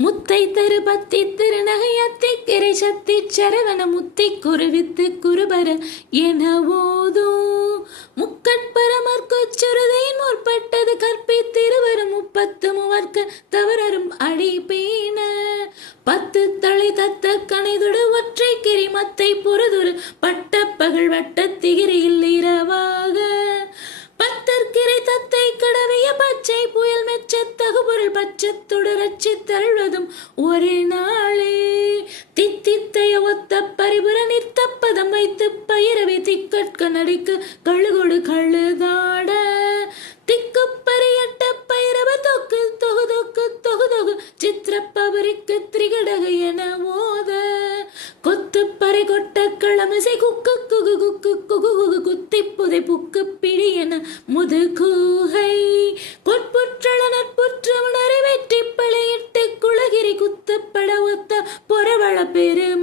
முத்தை தரு பத்தி திருநகையத்தி கிரை சத்தி சரவண முத்தி குருவித்து குருபர என ஓதும் முக்கட்பரமர்க்கு சுருதையின் முற்பட்டது கற்பித்திருவரும் 30 மூவர்க்கு தவறரும் அடி பேண 10 தலை தத்த கணைதுடு ஒற்றை கிரி மத்தை புறதுரு பட்ட பகல் வட்ட திகிரியில் இரவாக பத்தற்கிரை தத்தை கடவிய பச்சை புயல் மெச்ச தகுபொருள் பச்சத்துடு ரச்சி தருவதும் ஒரு நாளே தித்தித்தைய ஒத்த பரிபுர நிறுத்தப்பதம் வைத்து பயிரவை திக்கட்க நடிக்கு கழுகொடு கழுதாட திக்கு பரியட்ட பயிரவ தொக்கு தொகு தொக்கு தொகு தொகு சித்திரப்பவரிக்கு திரிகடக என ஓத கொத்து பறை கொட்ட கிளமிசை குக்கு குகு குக்கு குகு குகு குத்தி புதை புக்கு பிடி என முதுகூகை கொட்புற்றள நட்புற்றவனரை வெற்றி பழையிட்டு குளகிரி குத்துப்பட ஒத்த பொறவள பெரும்